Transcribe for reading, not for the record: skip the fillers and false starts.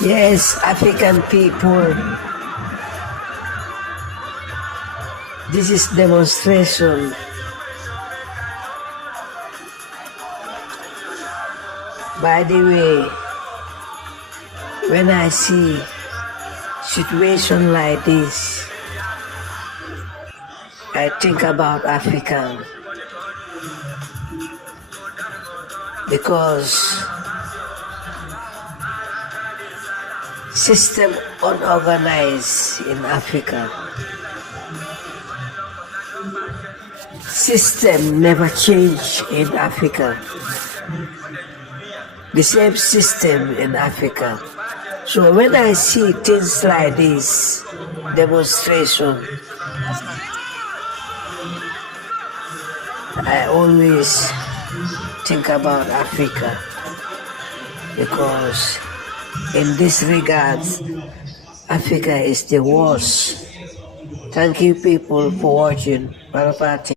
Yes, African people. This is demonstration. By the way, when I see situation like this, I think about African because system unorganized in Africa. System never change in Africa. The same system in Africa. So when I see things like this, demonstration, I always think about Africa because in this regard, Africa is the worst. Thank you people for watching. Bye-bye.